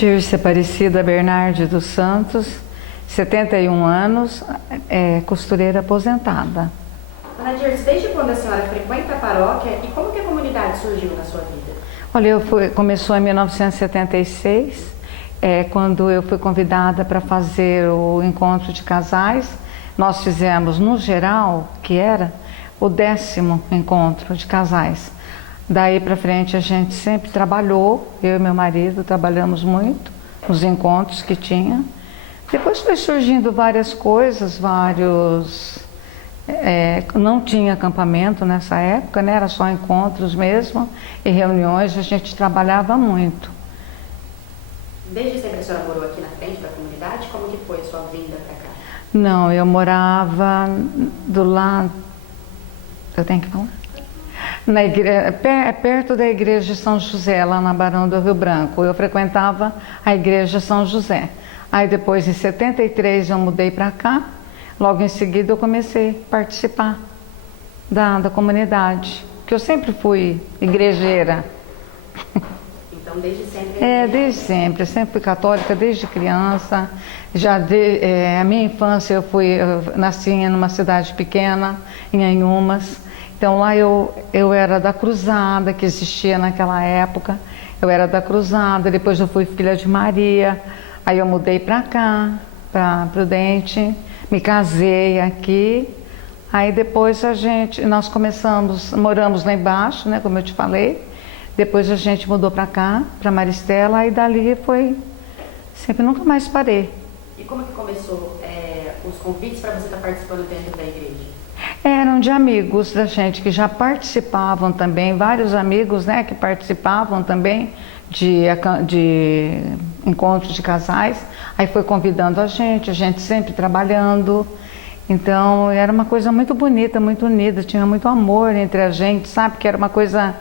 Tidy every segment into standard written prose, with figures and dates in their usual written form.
Dirce Aparecida Bernardi dos Santos, 71 anos, costureira aposentada. Dona Dirce, desde quando a senhora frequenta a paróquia e como que a comunidade surgiu na sua vida? Olha, começou em 1976, quando eu fui convidada para fazer o encontro de casais. Nós fizemos, no geral, que era o 10º encontro de casais. Daí para frente a gente sempre trabalhou, eu e meu marido trabalhamos muito nos encontros que tinha. Depois foi surgindo várias coisas, não tinha acampamento nessa época, né? Era só encontros mesmo e reuniões, a gente trabalhava muito. Desde sempre a senhora morou aqui na frente da comunidade? Como que foi a sua vinda para cá? Não, eu morava do lado... Eu tenho que falar? Perto da igreja de São José, lá na Barão do Rio Branco. Eu frequentava a igreja São José. Aí depois, em 73, eu mudei para cá. Logo em seguida, eu comecei a participar da comunidade. Porque eu sempre fui igrejeira. Então, desde sempre? Desde sempre. Eu sempre fui católica, desde criança. A minha infância, eu nasci numa cidade pequena, em Anhumas. Então lá eu era da cruzada que existia naquela época, eu era da cruzada, depois eu fui filha de Maria, aí eu mudei para cá, para Prudente, me casei aqui, aí depois nós moramos lá embaixo, né, como eu te falei, depois a gente mudou para cá, para Maristela, aí dali sempre nunca mais parei. E como que começou os convites para você estar participando dentro da igreja? Eram de amigos da gente que já participavam também, vários amigos, né, que participavam também de encontros de casais. Aí foi convidando a gente sempre trabalhando. Então era uma coisa muito bonita, muito unida, tinha muito amor entre a gente, sabe? Que era uma coisa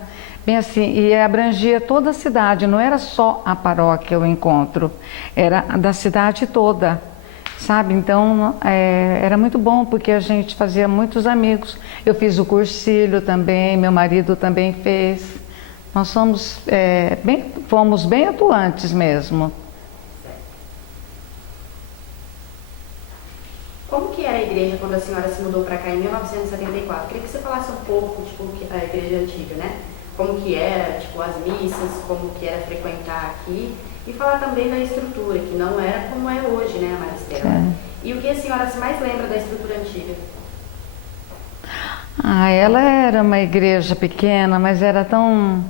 bem assim, e abrangia toda a cidade, não era só a paróquia o encontro, era da cidade toda. Sabe, então era muito bom porque a gente fazia muitos amigos. Eu fiz o cursilho também, meu marido também fez. Nós fomos bem atuantes mesmo. Como que era a igreja quando a senhora se mudou para cá em 1974? Queria que você falasse um pouco, a igreja antiga, né? Como que era, as missas, como que era frequentar aqui. E falar também da estrutura, que não era como é hoje, né, a Maristela? E o que a senhora mais lembra da estrutura antiga? Ela era uma igreja pequena, mas era tão...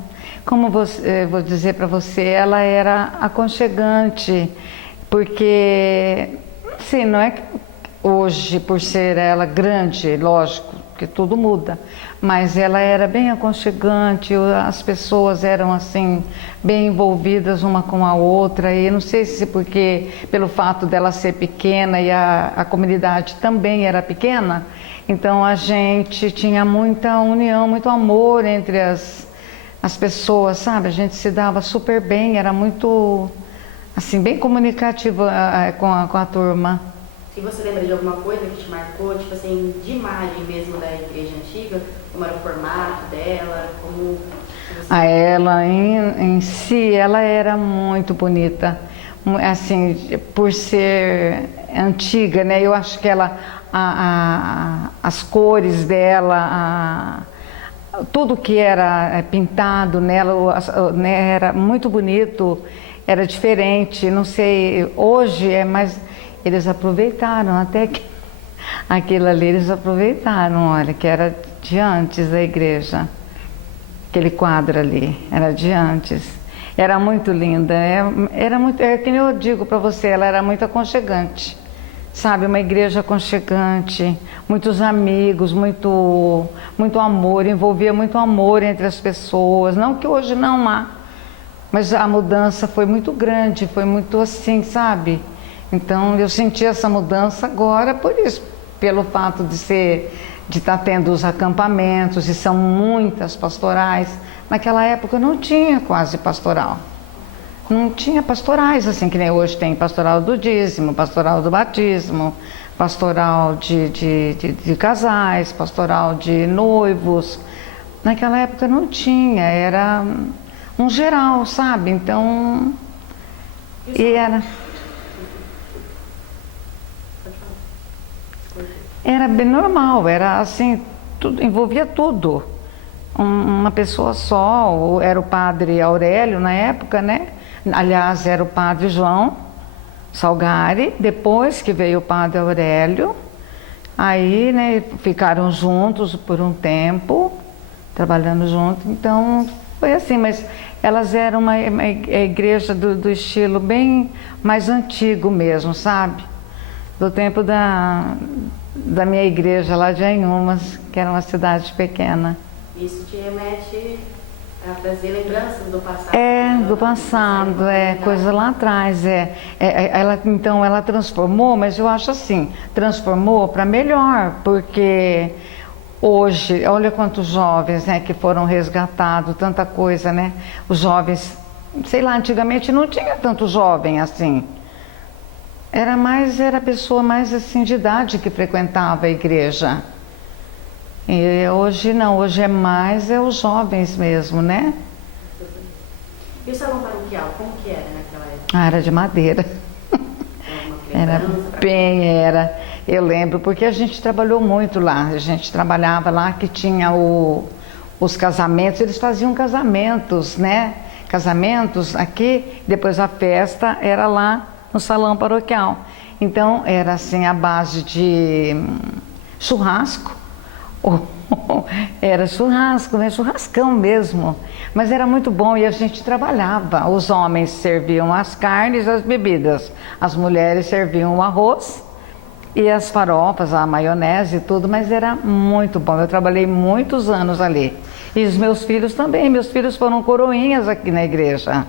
Como vou dizer para você, ela era aconchegante, porque, assim, não é que hoje, por ser ela grande, lógico, que tudo muda, mas ela era bem aconchegante, as pessoas eram assim, bem envolvidas uma com a outra, e não sei se porque pelo fato dela ser pequena e a comunidade também era pequena, então a gente tinha muita união, muito amor entre as pessoas, sabe? A gente se dava super bem, era muito, assim, bem comunicativa com a turma. E você lembra de alguma coisa que te marcou, de imagem mesmo da igreja antiga? Como era o formato dela? Ela em si, ela era muito bonita. Assim, por ser antiga, né? Eu acho que as cores dela, tudo que era pintado nela, né, era muito bonito, era diferente. Não sei, hoje é mais... Eles aproveitaram até que aquilo ali, eles aproveitaram, olha, que era de antes da igreja. Aquele quadro ali, era de antes. Era muito linda, era muito, que nem eu digo para você, ela era muito aconchegante. Sabe, uma igreja aconchegante, muitos amigos, muito amor, envolvia muito amor entre as pessoas. Não que hoje não há, mas a mudança foi muito grande, foi muito assim, sabe? Então eu senti essa mudança agora por isso, pelo fato de estar tendo os acampamentos, e são muitas pastorais. Naquela época não tinha quase pastoral. Não tinha pastorais assim que nem hoje tem, pastoral do dízimo, pastoral do batismo, pastoral de casais, pastoral de noivos. Naquela época não tinha, era um geral, sabe? Então... E era bem normal, era assim, tudo, envolvia tudo. Uma pessoa só, era o padre Aurélio na época, né? Aliás, era o padre João Salgari, depois que veio o padre Aurélio, aí, né, ficaram juntos por um tempo, trabalhando juntos, então foi assim, mas elas eram uma igreja do estilo bem mais antigo mesmo, sabe? Do tempo da minha igreja lá de Anhumas, que era uma cidade pequena. Isso te remete a trazer lembranças do passado. Do passado, coisa lá atrás, então ela transformou, mas eu acho assim, transformou para melhor, porque hoje, olha quantos jovens, né, que foram resgatados, tanta coisa, né? Os jovens, sei lá, antigamente não tinha tanto jovem assim. Era pessoa mais assim de idade que frequentava a igreja. E hoje não, hoje é os jovens mesmo, né? E o salão paroquial, como que era naquela época? Era de madeira. Era. Eu lembro, porque a gente trabalhou muito lá. A gente trabalhava lá que tinha os casamentos, eles faziam casamentos, né? Casamentos aqui, depois a festa era lá no salão paroquial. Então era assim a base de churrasco. Era churrasco, né? Churrascão mesmo, mas era muito bom e a gente trabalhava. Os homens serviam as carnes, as bebidas, as mulheres serviam o arroz e as farofas, a maionese e tudo, mas era muito bom. Eu trabalhei muitos anos ali e os meus filhos também. Meus filhos foram coroinhas aqui na igreja.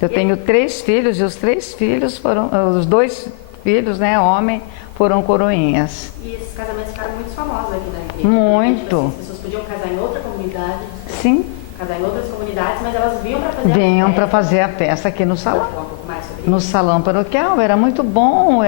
Eu tenho 3 filhos e os 3 filhos foram, os 2 filhos, né, homem, foram coroinhas. E esses casamentos ficaram muito famosos aqui na igreja. Muito. As pessoas podiam casar em outra comunidade. Sim. Casar em outras comunidades, mas elas vinham para fazer Vinham para fazer a festa aqui no salão. Vou falar um pouco mais sobre isso. No salão paroquial, era muito bom,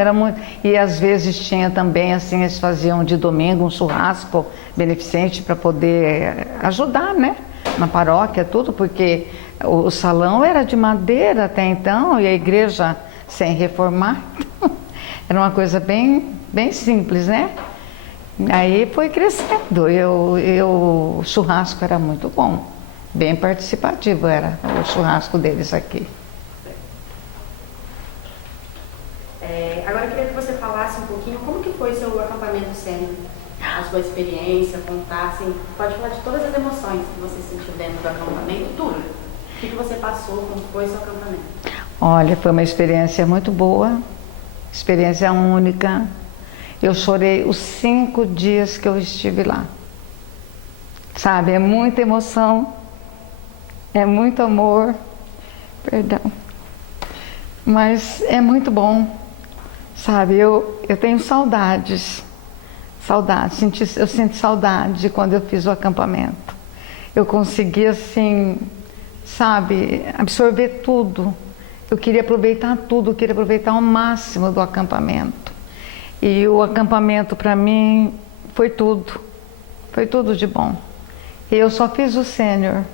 e às vezes tinha também, assim, eles faziam de domingo um churrasco beneficente para poder ajudar, né? Na paróquia, tudo, porque o salão era de madeira até então, e a igreja sem reformar. Era uma coisa bem simples, né? Aí foi crescendo. O churrasco era muito bom, bem participativo era o churrasco deles aqui. Agora eu queria que você falasse um pouquinho como que foi seu acampamento sênior, a sua experiência, contasse, pode falar de todas as emoções que você sentiu dentro do acampamento, tudo. O que você passou, como foi seu acampamento? Olha, foi uma experiência muito boa, experiência única. Eu chorei os 5 dias que eu estive lá. Sabe, é muita emoção, é muito amor, perdão, mas é muito bom, sabe, eu tenho saudades, eu sinto saudade de quando eu fiz o acampamento. Eu consegui, assim, sabe, absorver tudo. Eu queria aproveitar tudo, eu queria aproveitar ao máximo do acampamento. E o acampamento para mim foi tudo de bom. E eu só fiz o sênior.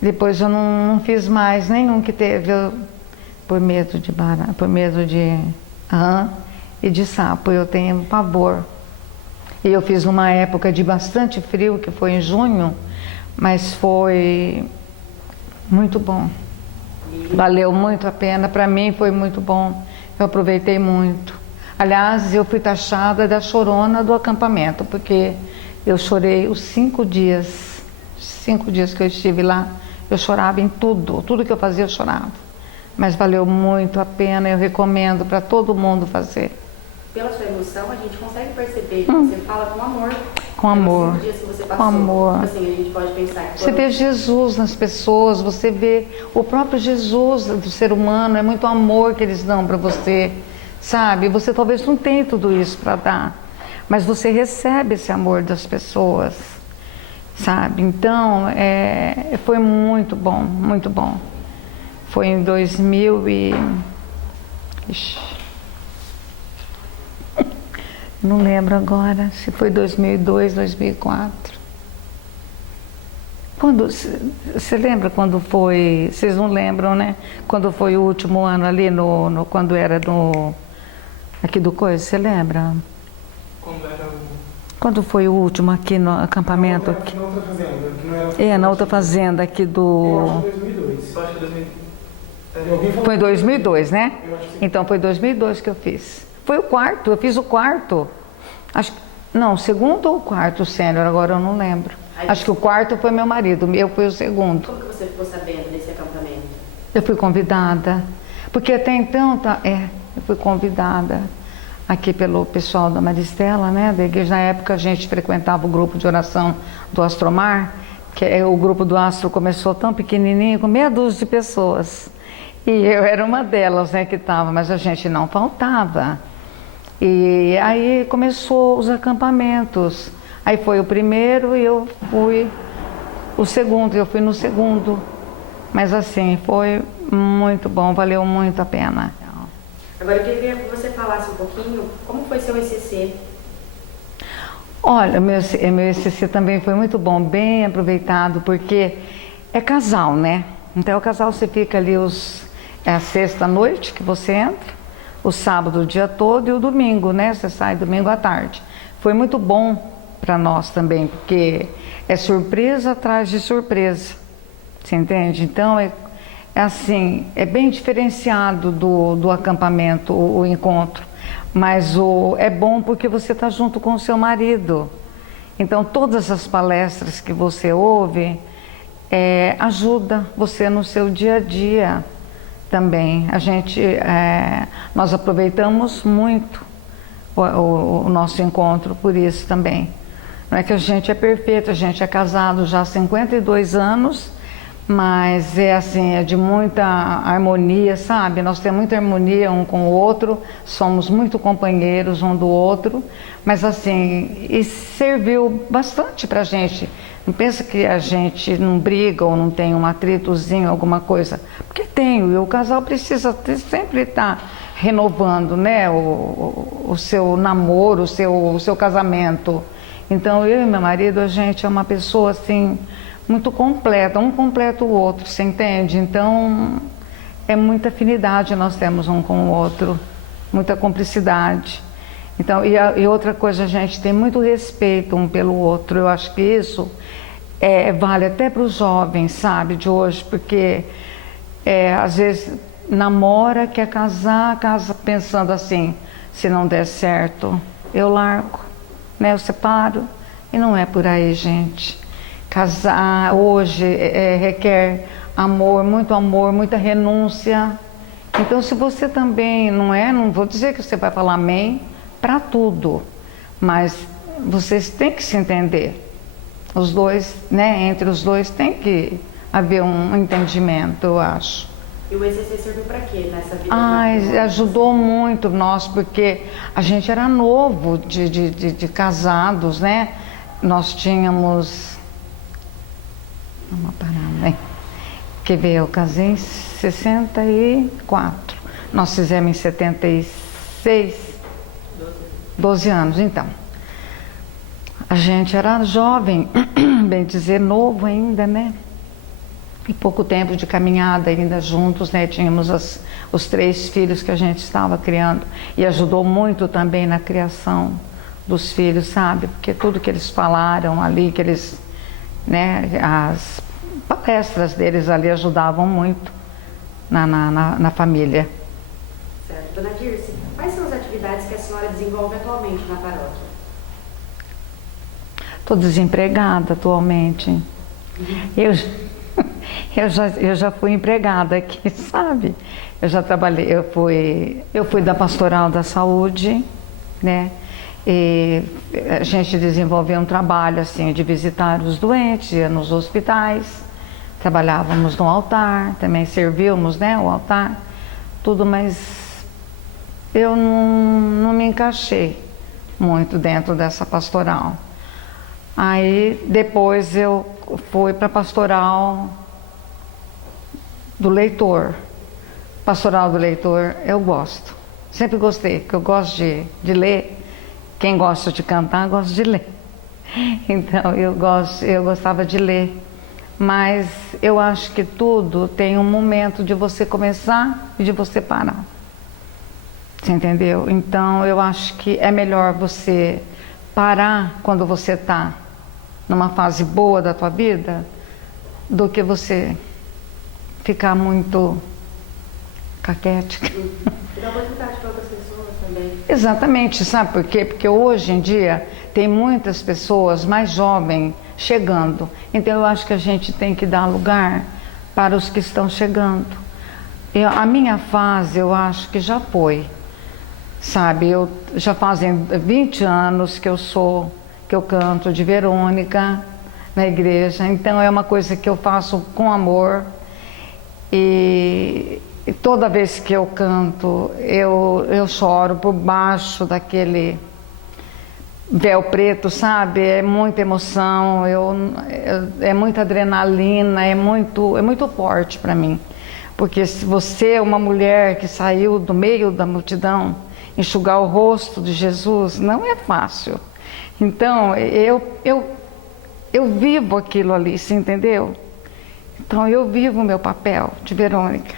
Depois eu não fiz mais nenhum que teve, por medo de rã e de sapo. Eu tenho pavor. E eu fiz numa época de bastante frio, que foi em junho, mas foi muito bom. Valeu muito a pena, para mim foi muito bom. Eu aproveitei muito. Aliás, eu fui taxada da chorona do acampamento, porque eu chorei os 5 dias que eu estive lá, eu chorava em tudo que eu fazia eu chorava. Mas valeu muito a pena, eu recomendo para todo mundo fazer. Pela sua emoção, a gente consegue perceber que você fala com amor. Com amor. Os 5 dias que você passou, com amor. Assim, a gente pode pensar. Você vê Jesus nas pessoas, você vê o próprio Jesus do ser humano, é muito amor que eles dão para você, sabe? Você talvez não tenha tudo isso para dar, mas você recebe esse amor das pessoas, sabe? Então, foi muito bom, muito bom. Foi em 2000 e... Não lembro agora se foi 2002, 2004. Quando, você lembra quando foi, vocês não lembram, né? Quando foi o último ano ali, quando era aqui do Coisa, você lembra? Quando era Quando foi o último aqui no acampamento? na outra fazenda, que não era... É, na outra fazenda aqui Eu acho do... que 2002. Eu acho que 2002. Foi em 2002, né? Eu acho que sim. Então foi 2002 que eu fiz. Foi o quarto, eu fiz o quarto. Acho, não, o segundo ou o quarto sênior, agora eu não lembro. Acho que o quarto foi meu marido, eu fui o segundo. Como que você ficou sabendo desse acampamento? Eu fui convidada, porque até então, eu fui convidada aqui pelo pessoal da Maristela, né, da igreja. Na época a gente frequentava o grupo de oração do Astromar, que o grupo do Astro começou tão pequenininho, com meia dúzia de pessoas. E eu era uma delas, né, que estava, mas a gente não faltava. E aí começou os acampamentos. Aí foi o primeiro e eu fui o segundo, eu fui no segundo. Mas assim, foi muito bom, valeu muito a pena. Agora eu queria que você falasse um pouquinho como foi seu ECC. Olha, meu ECC também foi muito bom, bem aproveitado, porque é casal, né? Então o casal você fica ali é a sexta-noite que você entra, o sábado o dia todo e o domingo, né? Você sai domingo à tarde. Foi muito bom para nós também, porque é surpresa atrás de surpresa, você entende? Então é assim, é bem diferenciado do acampamento, o encontro, mas é bom porque você está junto com o seu marido. Então todas as palestras que você ouve ajuda você no seu dia a dia também. Nós aproveitamos muito o nosso encontro por isso também. Não é que a gente é perfeito, a gente é casado já há 52 anos, mas é de muita harmonia, sabe? Nós temos muita harmonia um com o outro, somos muito companheiros um do outro, mas assim, e serviu bastante pra gente. Não pensa que a gente não briga ou não tem um atritozinho, alguma coisa, porque tem, e o casal precisa sempre estar renovando, né? O seu namoro, o seu casamento. Então eu e meu marido, a gente é uma pessoa assim muito completa, um completa o outro, você entende? Então é muita afinidade nós temos um com o outro, muita cumplicidade. Então, e outra coisa, a gente tem muito respeito um pelo outro. Eu acho que isso vale até para os jovens, sabe, de hoje, porque às vezes namora, quer casar, casa pensando assim, se não der certo, eu largo, né, eu separo, e não é por aí, gente. Casar hoje requer amor, muita renúncia. Então, se você também não vou dizer que você vai falar amém para tudo, mas vocês têm que se entender. Os dois, né, entre os dois tem que haver um entendimento, eu acho. E o ECC serviu para quê nessa vida? Ajudou muito nós, porque a gente era novo de casados, né? Nós tínhamos... Vamos parar, né? Quer ver, eu casei em 64. Nós fizemos em 76, 12 anos, então. A gente era jovem, bem dizer, novo ainda, né? E pouco tempo de caminhada ainda juntos, né? Tínhamos os 3 filhos que a gente estava criando. E ajudou muito também na criação dos filhos, sabe? Porque tudo que eles falaram ali, que eles, né? As palestras deles ali ajudavam muito na família. Certo. Dona Dirce, quais são as atividades que a senhora desenvolve atualmente na paróquia? Estou desempregada atualmente. Eu já fui empregada aqui, sabe? Eu já trabalhei, eu fui da Pastoral da Saúde, né? E a gente desenvolveu um trabalho assim de visitar os doentes, ia nos hospitais, trabalhávamos no altar, também servíamos, né, o altar, tudo, mas eu não me encaixei muito dentro dessa pastoral. Aí depois eu fui para a pastoral do leitor. Pastoral do leitor eu gosto, sempre gostei, porque eu gosto de ler. Quem gosta de cantar, gosta de ler. Então eu gostava de ler. Mas eu acho que tudo tem um momento de você começar e de você parar. Você entendeu? Então eu acho que é melhor você parar quando você está numa fase boa da tua vida do que você ficar muito caquética. E dá oportunidade para outras pessoas também. Exatamente, sabe por quê? Porque hoje em dia tem muitas pessoas mais jovens chegando. Então eu acho que a gente tem que dar lugar para os que estão chegando. A minha fase eu acho que já foi. Sabe, eu já fazem 20 anos que eu canto de Verônica na igreja, então é uma coisa que eu faço com amor e toda vez que eu canto eu choro por baixo daquele véu preto, sabe? É muita emoção, é muita adrenalina, é muito forte para mim, porque se você é uma mulher que saiu do meio da multidão, enxugar o rosto de Jesus não é fácil. Então eu vivo aquilo ali, você entendeu? Então eu vivo o meu papel de Verônica.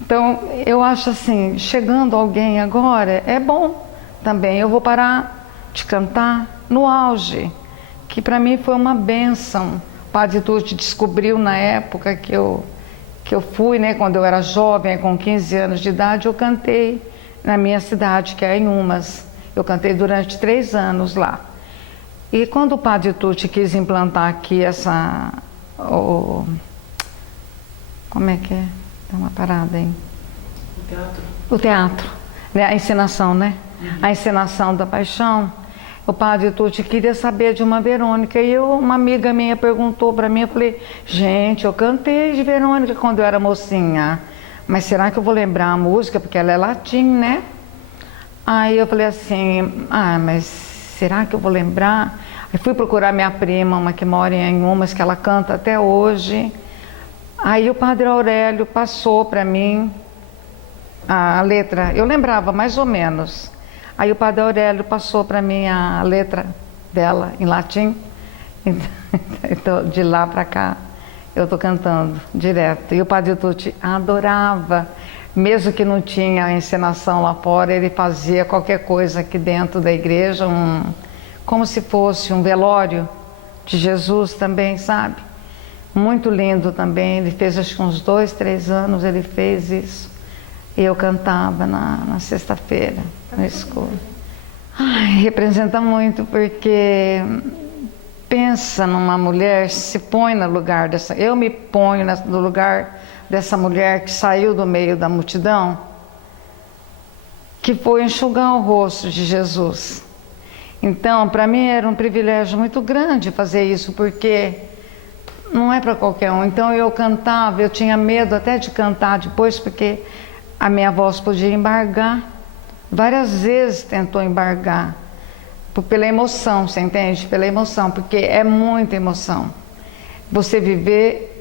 Então eu acho assim, chegando alguém agora é bom também. Eu vou parar de cantar no auge, que para mim foi uma bênção. O Padre Tucci descobriu na época que eu fui, né, quando eu era jovem, com 15 anos de idade, eu cantei na minha cidade, que é Inhumas. Eu cantei durante 3 anos lá. E quando o Padre Tucci quis implantar aqui como é que é? Dá uma parada aí. O teatro. O teatro, né? A encenação, né? A encenação da Paixão. O Padre Tucci queria saber de uma Verônica e uma amiga minha perguntou para mim, eu falei, gente, eu cantei de Verônica quando eu era mocinha. Mas será que eu vou lembrar a música? Porque ela é latim, né? Aí eu falei assim, mas será que eu vou lembrar? Aí fui procurar minha prima, uma que mora em Inhumas, que ela canta até hoje. Aí o Padre Aurélio passou para mim a letra, eu lembrava mais ou menos. Aí o Padre Aurélio passou para mim a letra dela em latim. Então, de lá para cá, eu estou cantando direto. E o Padre Tucci adorava, mesmo que não tinha encenação lá fora, ele fazia qualquer coisa aqui dentro da igreja, como se fosse um velório de Jesus também, sabe? Muito lindo também, ele fez acho que uns 2, 3 anos, ele fez isso. E eu cantava na sexta-feira, no escuro. Ai, representa muito, porque pensa numa mulher, se põe no lugar dessa... Eu me ponho no lugar dessa mulher que saiu do meio da multidão, que foi enxugar o rosto de Jesus. Então, para mim era um privilégio muito grande fazer isso, porque não é para qualquer um. Então eu cantava, eu tinha medo até de cantar depois, porque a minha voz podia embargar. Várias vezes tentou embargar, pela emoção, você entende? Pela emoção, porque é muita emoção. Você viver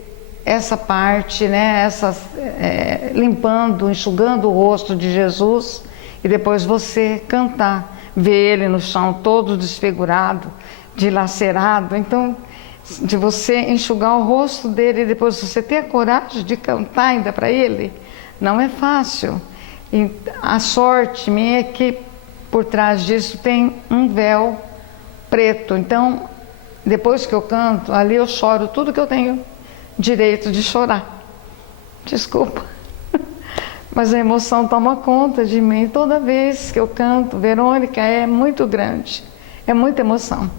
essa parte, né? Limpando, enxugando o rosto de Jesus e depois você cantar, ver ele no chão todo desfigurado, dilacerado. Então, de você enxugar o rosto dele e depois você ter a coragem de cantar ainda para ele, não é fácil. E a sorte minha é que por trás disso tem um véu preto. Então, depois que eu canto, ali eu choro tudo que eu tenho direito de chorar. Desculpa. Mas a emoção toma conta de mim. Toda vez que eu canto, Verônica, é muito grande. É muita emoção.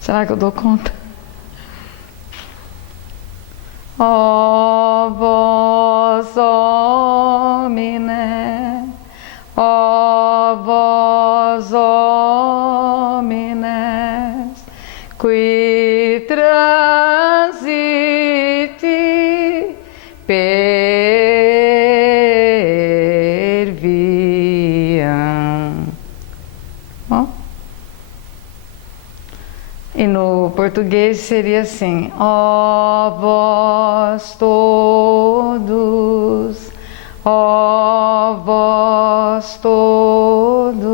Será que eu dou conta? Ó vós, homines, ó vós, homines, qui transiti per viam. Bom? E no português seria assim: ó vós todos, ó vós todos,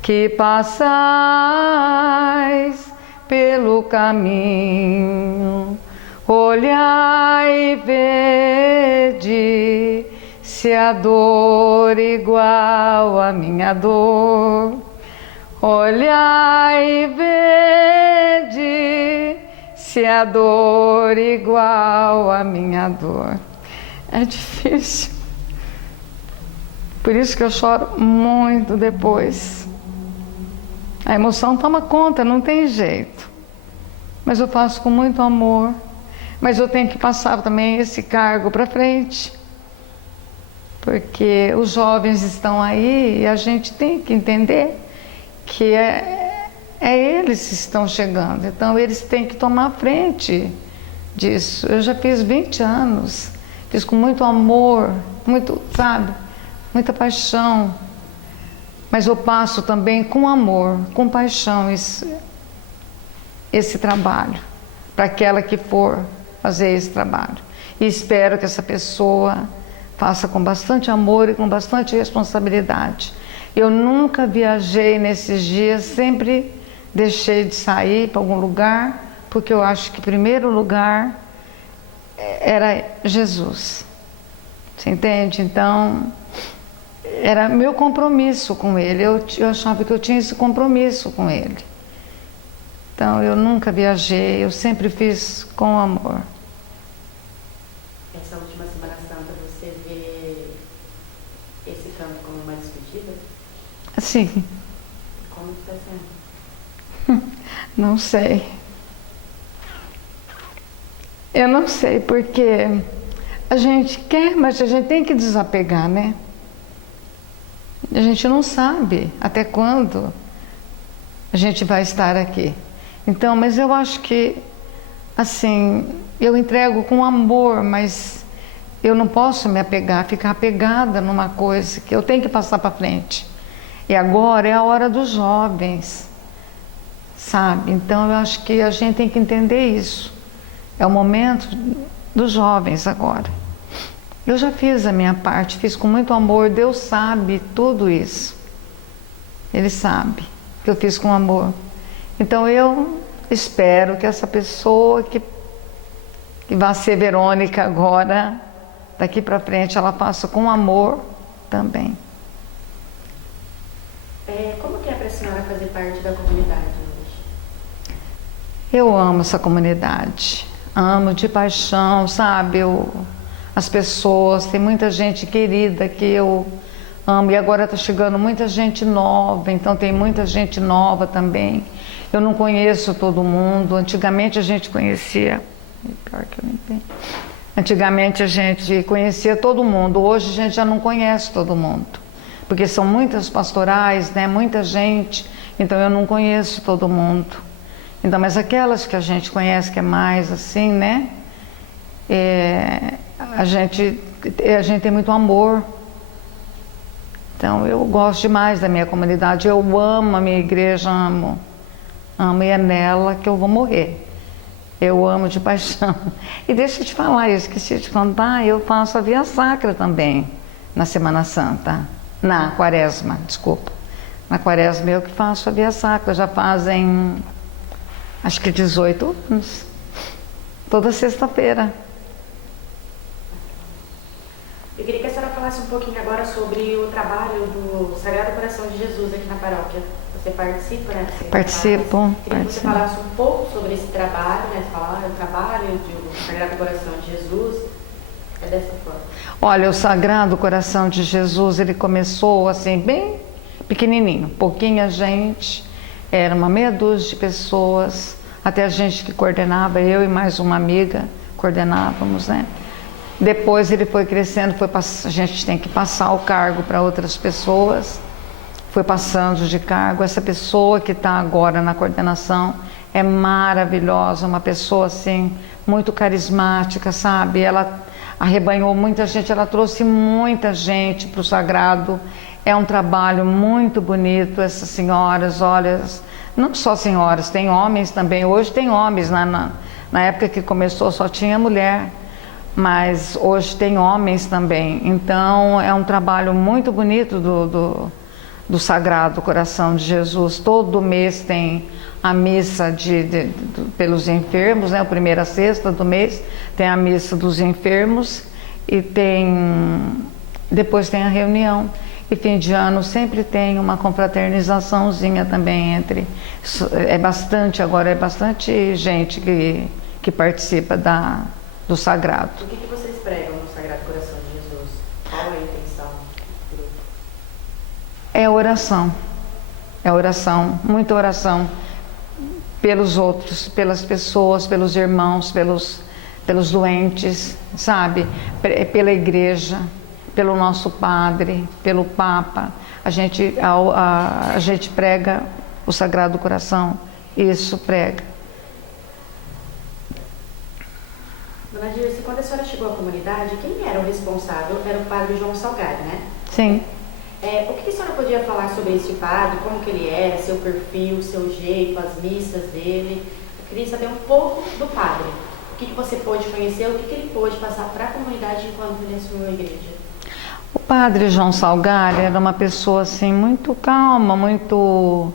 que passais pelo caminho, olhai e vede se a dor igual a minha dor. Olhai e vede se a dor igual a minha dor. É difícil. Por isso que eu choro muito depois. A emoção toma conta, não tem jeito. Mas eu faço com muito amor. Mas eu tenho que passar também esse cargo para frente. Porque os jovens estão aí e a gente tem que entender que é eles que estão chegando. Então eles têm que tomar frente disso. Eu já fiz 20 anos. Fiz com muito amor, muito, sabe, muita paixão. Mas eu passo também com amor, com paixão esse trabalho, para aquela que for fazer esse trabalho. E espero que essa pessoa faça com bastante amor e com bastante responsabilidade. Eu nunca viajei nesses dias, sempre deixei de sair para algum lugar, porque eu acho que o primeiro lugar era Jesus. Você entende? Então, era meu compromisso com Ele. Eu achava que eu tinha esse compromisso com Ele. Então, eu nunca viajei, eu sempre fiz com amor. Essa última Semana Santa, você vê esse campo como uma despedida? Sim. Como está sendo? Não sei. Eu não sei, porque a gente quer, mas a gente tem que desapegar, né? A gente não sabe até quando a gente vai estar aqui. Então, mas eu acho que, assim, eu entrego com amor, mas eu não posso me apegar, ficar apegada numa coisa que eu tenho que passar para frente. E agora é a hora dos jovens, sabe? Então, eu acho que a gente tem que entender isso. É o momento dos jovens agora. Eu já fiz a minha parte, fiz com muito amor. Deus sabe tudo isso. Ele sabe que eu fiz com amor. Então eu espero que essa pessoa que vai ser Verônica agora, daqui para frente, ela faça com amor também. Como que é para a senhora fazer parte da comunidade hoje? Eu amo essa comunidade. Amo de paixão, sabe? As pessoas, tem muita gente querida que eu amo. E agora está chegando muita gente nova, então tem muita gente nova também. Eu não conheço todo mundo. Antigamente a gente conhecia. Pior que eu nem tenho. Antigamente a gente conhecia todo mundo. Hoje a gente já não conhece todo mundo. Porque são muitas pastorais, né? Muita gente. Então eu não conheço todo mundo. Então, mas aquelas que a gente conhece, que é mais assim, né? A gente tem muito amor. Então, eu gosto demais da minha comunidade. Eu amo a minha igreja, amo. Amo e é nela que eu vou morrer. Eu amo de paixão. E deixa eu te falar, eu esqueci de contar, eu faço a Via Sacra também, na Semana Santa. Na Quaresma, desculpa. Na Quaresma eu que faço a Via Sacra, já fazem... acho que 18 anos, toda sexta-feira. Eu queria que a senhora falasse um pouquinho agora sobre o trabalho do Sagrado Coração de Jesus aqui na paróquia. Você participa, né? Participo. Queria que você falasse um pouco sobre esse trabalho, né? Falar o trabalho do Sagrado Coração de Jesus. É dessa forma. Olha, o Sagrado Coração de Jesus, ele começou assim, bem pequenininho, pouquinha gente. Era uma meia dúzia de pessoas, até a gente que coordenava, eu e mais uma amiga coordenávamos, né? Depois ele foi crescendo, a gente tem que passar o cargo para outras pessoas, foi passando de cargo. Essa pessoa que está agora na coordenação é maravilhosa, uma pessoa assim, muito carismática, sabe? Ela arrebanhou muita gente, ela trouxe muita gente para o Sagrado. É um trabalho muito bonito, essas senhoras, olha, não só senhoras, tem homens também. Hoje tem homens, na época que começou só tinha mulher, mas hoje tem homens também. Então é um trabalho muito bonito do Sagrado Coração de Jesus. Todo mês tem a missa pelos enfermos, né? A primeira sexta do mês tem a missa dos enfermos e depois tem a reunião. E fim de ano sempre tem uma confraternizaçãozinha também entre... Agora é bastante gente que participa do Sagrado. O que vocês pregam no Sagrado Coração de Jesus? Qual é a intenção do grupo? É oração. É oração, muita oração pelos outros, pelas pessoas, pelos irmãos, pelos doentes, sabe? Pela igreja, pelo nosso padre, pelo Papa. A gente prega o Sagrado Coração, isso prega. Dona Dirce, quando a senhora chegou à comunidade, quem era o responsável? Era o padre João Salgari, né? Sim. O que a senhora podia falar sobre esse padre, como que ele era, seu perfil, seu jeito, as missas dele? Eu queria saber um pouco do padre. O que você pôde conhecer, o que ele pôde passar para a comunidade enquanto ele assumiu a igreja? O padre João Salgari era uma pessoa assim muito calma, muito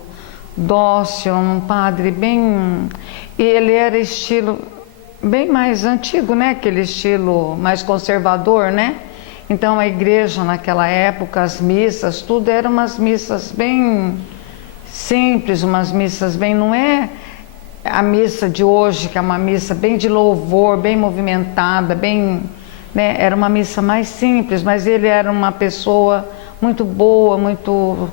dócil, um padre bem... E ele era estilo bem mais antigo, né? Aquele estilo mais conservador, né? Então a igreja naquela época, as missas, tudo eram umas missas bem simples, umas missas bem... Não é a missa de hoje, que é uma missa bem de louvor, bem movimentada, bem... Né? Era uma missa mais simples, mas ele era uma pessoa muito boa, muito...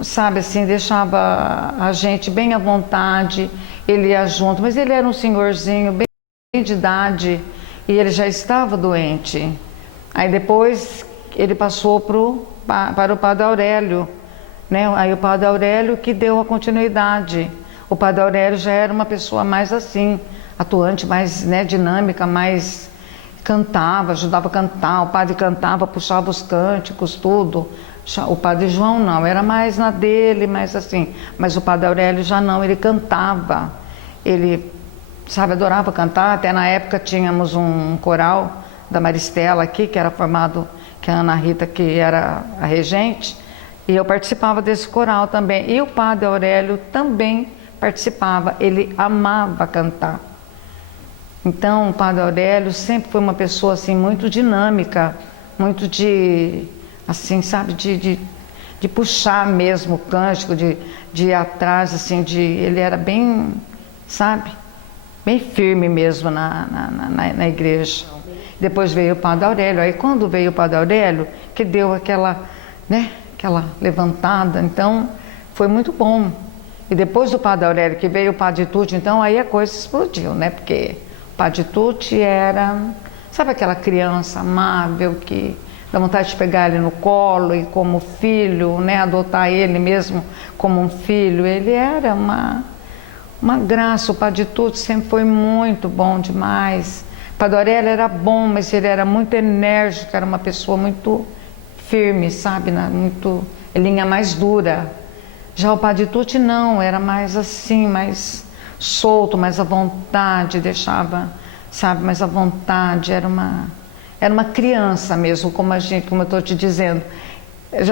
Sabe assim, deixava a gente bem à vontade, ele ia junto. Mas ele era um senhorzinho bem de idade e ele já estava doente. Aí depois ele passou para o Padre Aurélio, né? Aí o Padre Aurélio que deu a continuidade. O Padre Aurélio já era uma pessoa mais assim, atuante, mais, né, dinâmica, mais... Cantava, ajudava a cantar, o padre cantava, puxava os cânticos, tudo. O padre João não, era mais na dele, mais assim. Mas o padre Aurélio já não, ele cantava. Ele, sabe, adorava cantar. Até na época tínhamos um coral da Maristela aqui, que era formado, que a Ana Rita, que era a regente, e eu participava desse coral também. E o padre Aurélio também participava, ele amava cantar. Então, o padre Aurélio sempre foi uma pessoa assim muito dinâmica, muito de, assim, sabe, de puxar mesmo o cântico, de ir atrás, assim, ele era bem, sabe, bem firme mesmo na igreja. Depois veio o padre Aurélio, aí quando veio o padre Aurélio, que deu aquela, né, aquela levantada, então foi muito bom. E depois do padre Aurélio que veio o padre Tucci, então aí a coisa explodiu, né, porque... O Padre Tucci era, sabe aquela criança amável que dá vontade de pegar ele no colo e como filho, né, adotar ele mesmo como um filho. Ele era uma graça, o Padre Tucci sempre foi muito bom demais. O Padre Aurélio era bom, mas ele era muito enérgico, era uma pessoa muito firme, sabe, muito linha mais dura. Já o Padre Tucci não, era mais assim, mais... solto, mais à vontade, deixava, sabe, mais à vontade, era uma criança mesmo, como eu estou te dizendo,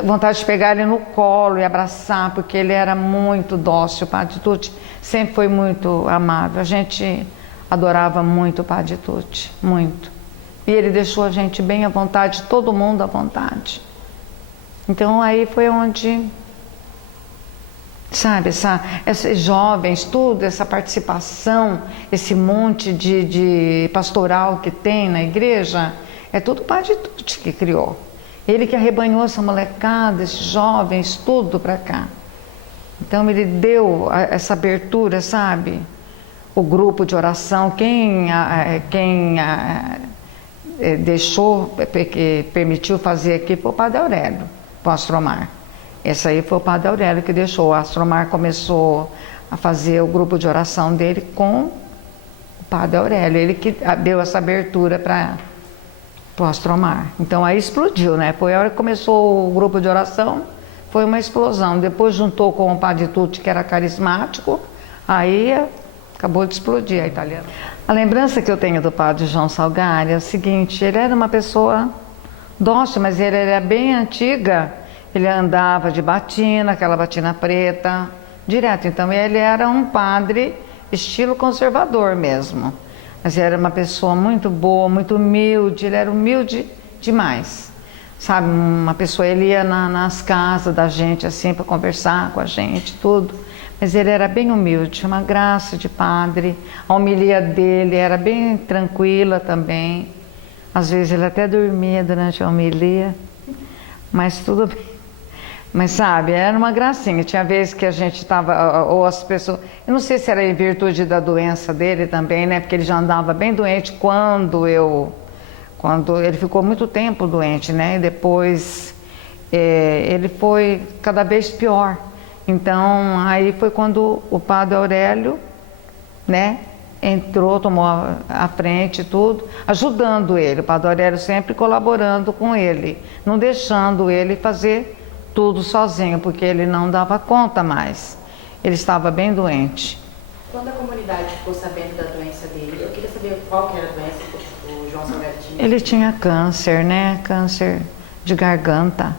vontade de pegar ele no colo e abraçar, porque ele era muito dócil, o Padre Tucci sempre foi muito amável, a gente adorava muito o Padre Tucci, muito, e ele deixou a gente bem à vontade, todo mundo à vontade. Então aí foi onde... Sabe, esses jovens, tudo, essa participação, esse monte de pastoral que tem na igreja, é tudo o Padre Tucci que criou. Ele que arrebanhou essa molecada, esses jovens, tudo para cá. Então ele deu essa abertura, sabe? O grupo de oração, quem deixou, permitiu fazer aqui foi o Padre Aurélio, o Astromar. Esse aí foi o Padre Aurélio que deixou. O Astromar começou a fazer o grupo de oração dele com o Padre Aurélio. Ele que deu essa abertura para o Astromar. Então aí explodiu, né? Foi a hora que começou o grupo de oração, foi uma explosão. Depois juntou com o Padre Tucci, que era carismático, aí acabou de explodir a italiana. A lembrança que eu tenho do Padre João Salgari é o seguinte, ele era uma pessoa dócil, mas ele era bem antiga. Ele andava de batina, aquela batina preta, direto. Então ele era um padre estilo conservador mesmo. Mas ele era uma pessoa muito boa, muito humilde, ele era humilde demais. Sabe, uma pessoa, ele ia nas casas da gente assim para conversar com a gente, tudo. Mas ele era bem humilde, uma graça de padre. A homilia dele era bem tranquila também. Às vezes ele até dormia durante a homilia, mas tudo bem. Mas sabe, era uma gracinha. Tinha vezes que a gente estava, ou as pessoas... Eu não sei se era em virtude da doença dele também, né? Porque ele já andava bem doente quando ele ficou muito tempo doente, né? E depois ele foi cada vez pior. Então, aí foi quando o padre Aurélio, né? Entrou, tomou a frente e tudo, ajudando ele. O padre Aurélio sempre colaborando com ele, não deixando ele fazer tudo sozinho, porque ele não dava conta mais. Ele estava bem doente. Quando a comunidade ficou sabendo da doença dele, eu queria saber qual que era a doença que o João Salgado tinha. Ele tinha câncer, né? Câncer de garganta.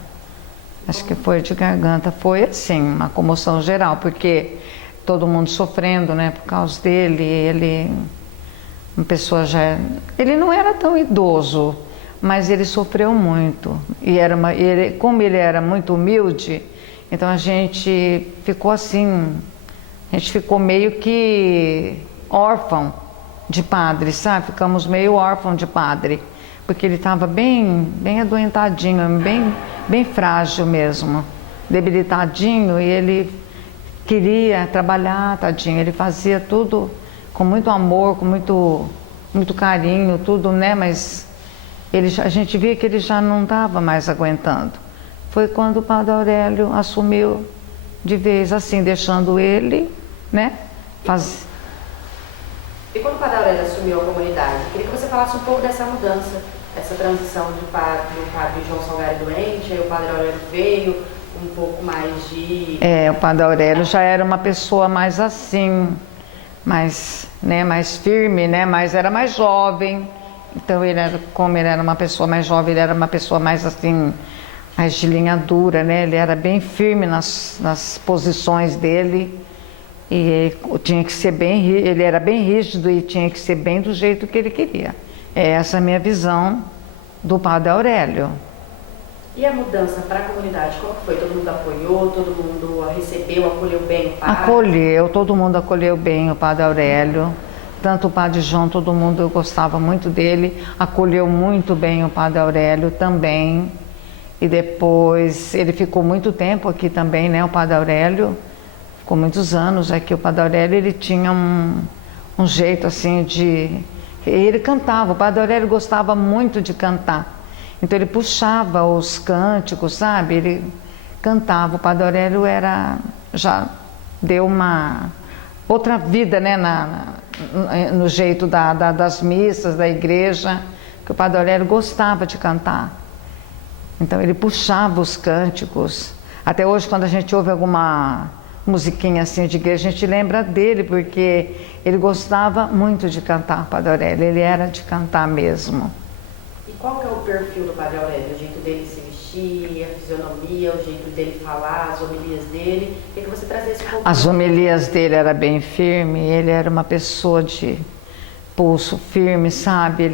Acho que foi de garganta. Foi assim, uma comoção geral, porque todo mundo sofrendo, né? Por causa dele. Ele, uma pessoa já... Ele não era tão idoso, mas ele sofreu muito. E como ele era muito humilde, então a gente ficou assim, a gente ficou meio que órfão de padre, sabe? Ficamos meio órfão de padre, porque ele estava bem adoentadinho, bem frágil mesmo, debilitadinho, e ele queria trabalhar, tadinho, ele fazia tudo com muito amor, com muito carinho, tudo, né? Mas a gente via que ele já não estava mais aguentando. Foi quando o padre Aurélio assumiu de vez, assim, deixando ele, né? E quando o padre Aurélio assumiu a comunidade, queria que você falasse um pouco dessa mudança, essa transição do padre João Salgado doente, aí o padre Aurélio veio, um pouco mais de... o padre Aurélio já era uma pessoa mais assim, mais firme, né? Mas era mais jovem. Então, como ele era uma pessoa mais jovem, ele era uma pessoa mais assim, mais de linha dura, né? Ele era bem firme nas posições dele. E tinha que ser ele era bem rígido e tinha que ser bem do jeito que ele queria. Essa é a minha visão do padre Aurélio. E a mudança para a comunidade, como foi? Todo mundo apoiou, todo mundo recebeu, acolheu bem o padre? Acolheu, todo mundo acolheu bem o padre Aurélio. Tanto o padre João, todo mundo gostava muito dele, acolheu muito bem o padre Aurélio também. E depois ele ficou muito tempo aqui também, né? O padre Aurélio ficou muitos anos aqui. O padre Aurélio, ele tinha um jeito assim de... Ele cantava, o padre Aurélio gostava muito de cantar. Então ele puxava os cânticos, sabe? Ele cantava. O padre Aurélio já deu uma outra vida, né? No jeito das missas, da igreja, que o padre Aurélio gostava de cantar. Então ele puxava os cânticos. Até hoje, quando a gente ouve alguma musiquinha assim de igreja, a gente lembra dele, porque ele gostava muito de cantar, o padre Aurélio. Ele era de cantar mesmo. E qual que é o perfil do padre Aurélio? O jeito dele se vestir, a fisionomia, o jeito dele falar, as homilias dele? Queria que você trazesse um pouco... As homilias dele eram bem firmes, ele era uma pessoa de pulso firme, sabe?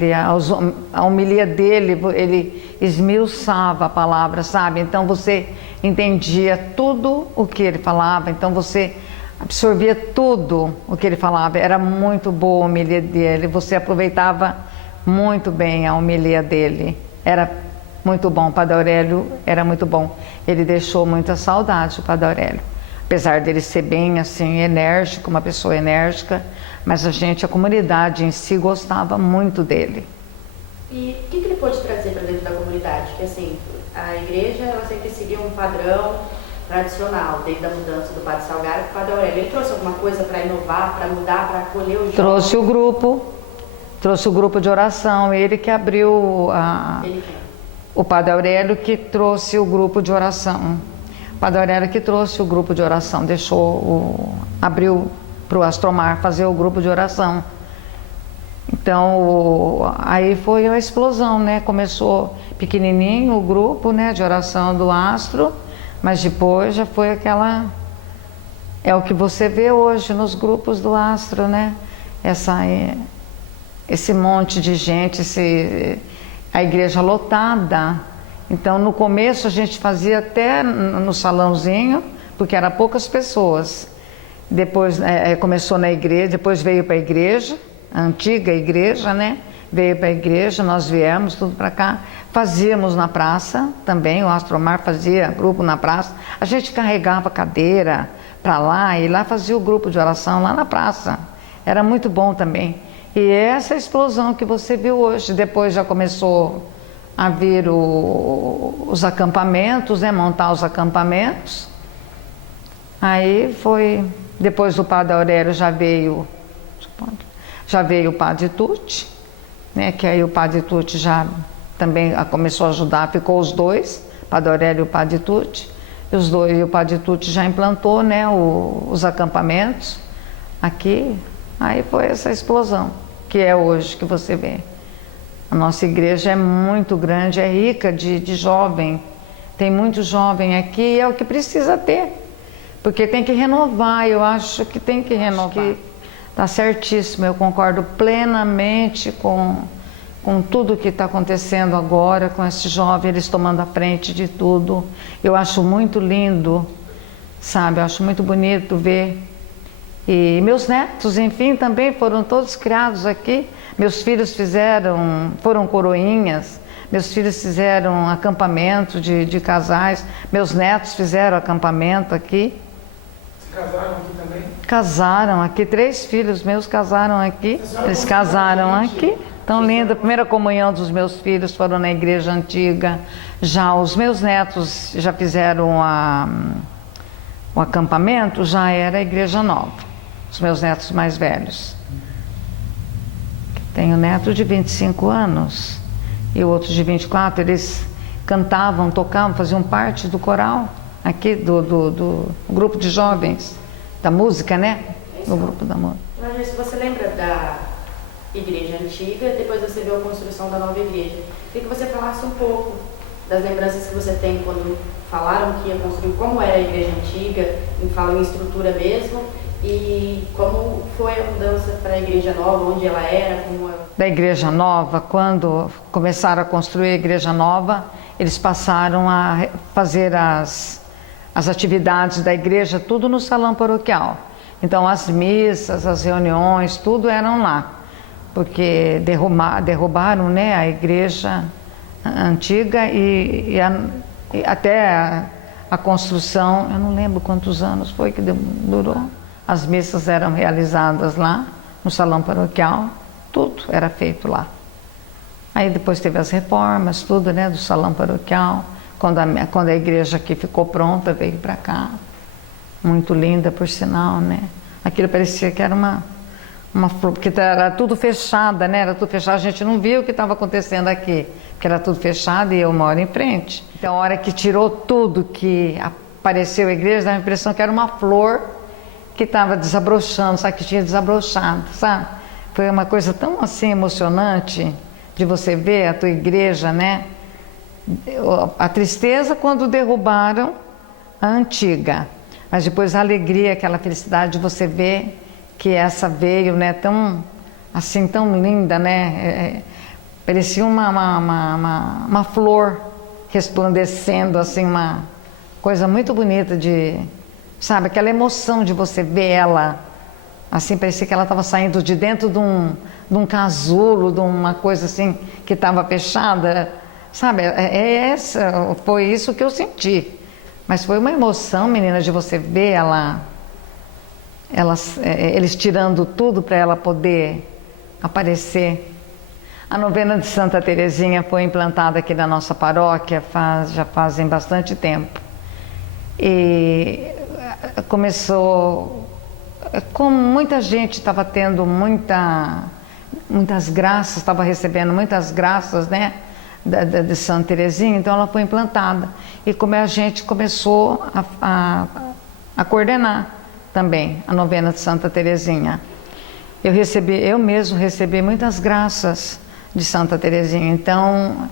A homilia dele, ele esmiuçava a palavra, sabe? Então você entendia tudo o que ele falava, então você absorvia tudo o que ele falava. Era muito boa a homilia dele, você aproveitava muito bem a homilia dele. Era muito bom, o padre Aurélio era muito bom. Ele deixou muita saudade, o padre Aurélio. Apesar dele ser bem assim, enérgico, uma pessoa enérgica, mas a comunidade em si gostava muito dele. E o que ele pôde trazer para dentro da comunidade? Porque assim, a igreja ela sempre seguia um padrão tradicional, desde a mudança do padre Salgado para o padre Aurélio. Ele trouxe alguma coisa para inovar, para mudar, para acolher os jovens? Trouxe o grupo de oração, ele que abriu o padre Aurélio que trouxe o grupo de oração. O padre Aurélio que trouxe o grupo de oração, abriu para o Astromar fazer o grupo de oração. Então, aí foi a explosão, né? Começou pequenininho o grupo, né, de oração do Astro, Mas depois já foi aquela... É o que você vê hoje nos grupos do Astro, né? Esse monte de gente, a igreja lotada. Então, no começo a gente fazia até no salãozinho, porque eram poucas pessoas. Depois começou na igreja, depois veio para a igreja, a antiga igreja, né? Veio para a igreja, nós viemos tudo para cá. Fazíamos na praça também, o Astromar fazia grupo na praça. A gente carregava cadeira para lá e lá fazia o grupo de oração lá na praça. Era muito bom também. E essa explosão que você viu hoje, depois já começou a vir os acampamentos, né? Montar os acampamentos. Aí foi, depois do Padre Aurélio já veio o Padre Tucci, né? Que aí o Padre Tucci já também começou a ajudar, ficou os dois, Padre Aurélio e o Padre Tucci. E o Padre Tucci já implantou, né, os acampamentos aqui. Aí foi essa explosão que é hoje, que você vê. A nossa igreja é muito grande, é rica de jovem. Tem muito jovem aqui e é o que precisa ter. Porque tem que renovar, eu acho que tem que renovar. Está certíssimo, eu concordo plenamente com tudo que está acontecendo agora, com esses jovens, eles tomando a frente de tudo. Eu acho muito lindo, sabe? Eu acho muito bonito ver. E meus netos, enfim, também foram todos criados aqui. Meus filhos foram coroinhas, meus filhos fizeram acampamento de casais, meus netos fizeram acampamento aqui. Se casaram aqui também? Casaram aqui, 3 filhos meus casaram aqui, eles casaram aqui. Tão linda, a primeira comunhão dos meus filhos foram na igreja antiga. Já os meus netos já fizeram o acampamento, já era a igreja nova. Os meus netos mais velhos. Tenho neto de 25 anos e o outro de 24, eles cantavam, tocavam, faziam parte do coral aqui, do grupo de jovens, da música, né? Do grupo da música. Mas se você lembra da igreja antiga, depois você viu a construção da nova igreja. Queria que você falasse um pouco das lembranças que você tem quando falaram que ia construir, como era a igreja antiga, falam em estrutura mesmo, e como foi a mudança para a igreja nova, onde ela era, como ela... Da igreja nova, quando começaram a construir a igreja nova, eles passaram a fazer as atividades da igreja, tudo no salão paroquial. Então as missas, as reuniões, tudo eram lá. Porque derrubaram, né, a igreja antiga e até a construção, eu não lembro quantos anos foi que durou. As missas eram realizadas lá, no salão paroquial, tudo era feito lá. Aí depois teve as reformas, tudo, né, do salão paroquial. Quando a igreja aqui ficou pronta, veio para cá. Muito linda, por sinal, né? Aquilo parecia que era uma flor, porque era tudo fechada, né? Era tudo fechado, a gente não viu o que estava acontecendo aqui, porque era tudo fechado e eu moro em frente. Então, a hora que tirou tudo, que apareceu a igreja, dava a impressão que era uma flor que estava desabrochando, sabe? Que tinha desabrochado, sabe? Foi uma coisa tão assim emocionante de você ver a tua igreja, né? A tristeza quando derrubaram a antiga, mas depois a alegria, aquela felicidade de você ver que essa veio, né, tão assim, tão linda, né, parecia uma flor resplandecendo, assim, uma coisa muito bonita de, sabe, aquela emoção de você ver ela, assim, parecia que ela estava saindo de dentro de um casulo, de uma coisa assim, que estava fechada, sabe, foi isso que eu senti, mas foi uma emoção, menina, de você ver ela... eles tirando tudo para ela poder aparecer. A novena de Santa Terezinha foi implantada aqui na nossa paróquia já fazem bastante tempo. E começou, como muita gente estava tendo muitas graças, estava recebendo muitas graças, né, de Santa Terezinha, então ela foi implantada. E como a gente começou a coordenar também a novena de Santa Terezinha. Eu mesmo recebi muitas graças de Santa Terezinha, então